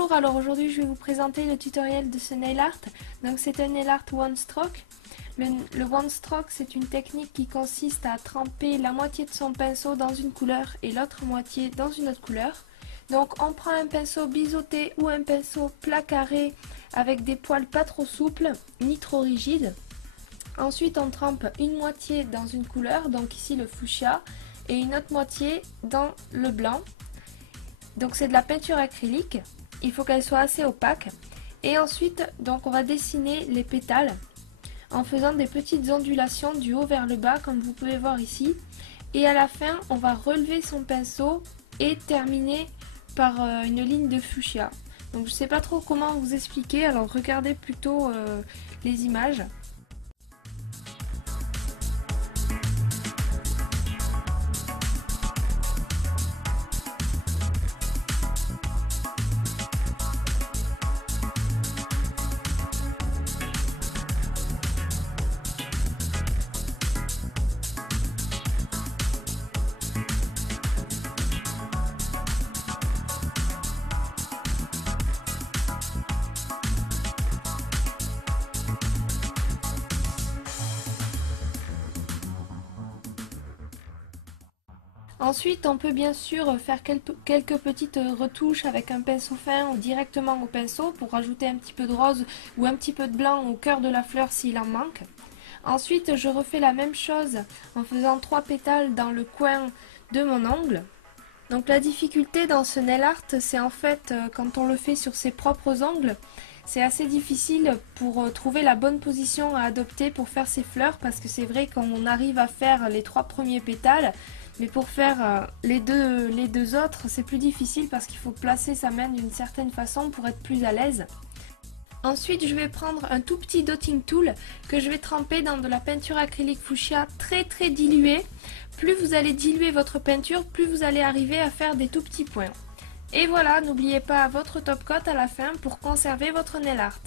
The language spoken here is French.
Bonjour, alors aujourd'hui je vais vous présenter le tutoriel de ce nail art. Donc c'est un nail art one stroke. Le one stroke, c'est une technique qui consiste à tremper la moitié de son pinceau dans une couleur et l'autre moitié dans une autre couleur. Donc on prend un pinceau biseauté ou un pinceau plat carré avec des poils pas trop souples ni trop rigides. Ensuite on trempe une moitié dans une couleur, donc ici le fuchsia, et une autre moitié dans le blanc. Donc c'est de la peinture acrylique, il faut qu'elle soit assez opaque. Et ensuite donc on va dessiner les pétales en faisant des petites ondulations du haut vers le bas comme vous pouvez voir ici. Et à la fin on va relever son pinceau et terminer par une ligne de fuchsia. Donc je sais pas trop comment vous expliquer, alors regardez plutôt les images. Ensuite, on peut bien sûr faire quelques petites retouches avec un pinceau fin ou directement au pinceau pour rajouter un petit peu de rose ou un petit peu de blanc au cœur de la fleur s'il en manque. Ensuite, je refais la même chose en faisant 3 pétales dans le coin de mon ongle. Donc la difficulté dans ce nail art, c'est en fait quand on le fait sur ses propres ongles, c'est assez difficile pour trouver la bonne position à adopter pour faire ses fleurs, parce que c'est vrai qu'on arrive à faire les 3 premiers pétales, mais pour faire les deux autres, c'est plus difficile parce qu'il faut placer sa main d'une certaine façon pour être plus à l'aise. Ensuite, je vais prendre un tout petit dotting tool que je vais tremper dans de la peinture acrylique fuchsia très diluée. Plus vous allez diluer votre peinture, plus vous allez arriver à faire des tout petits points. Et voilà, n'oubliez pas votre top coat à la fin pour conserver votre nail art.